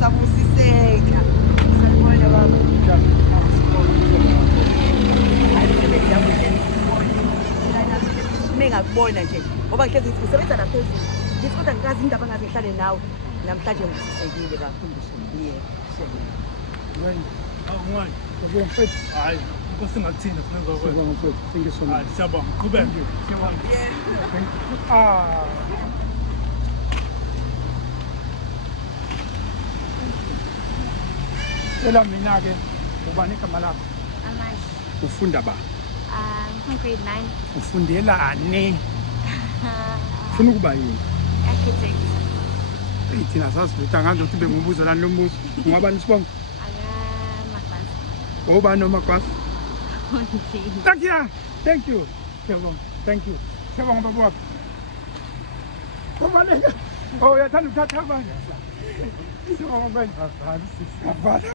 Sabusiseka. Sanibona baba. Ngakubona nje ngoba ngihlezi ngisebenza naphezulu ngithi kodwa ngikazi indaba ngabe ngihlale nawe namhlanje ngisisekile kakhulu yebo Awungani? Yabona mfethu. Hayi, inkosi ngakuthina sinenza kwena. Siyabonga mfethu. Thank you so much. Hayi, siyabonga. Qhubeka. Siyabonga. Ela mina ke ubani igama lakho? Amandla. Ufunda ba? Grade 9. Ufundelani? Ufuna ukuba yini? Architect. Thina sasiveta ngazi ukuthi bengubuzo lani lo mbuzo. Ungaba nisibongo? Ubani noMakwasi? Thank you. Siyabonga. Thank you. Siyabonga baba waphi? Uyathanda ukuthatha abanye? Siyabonga.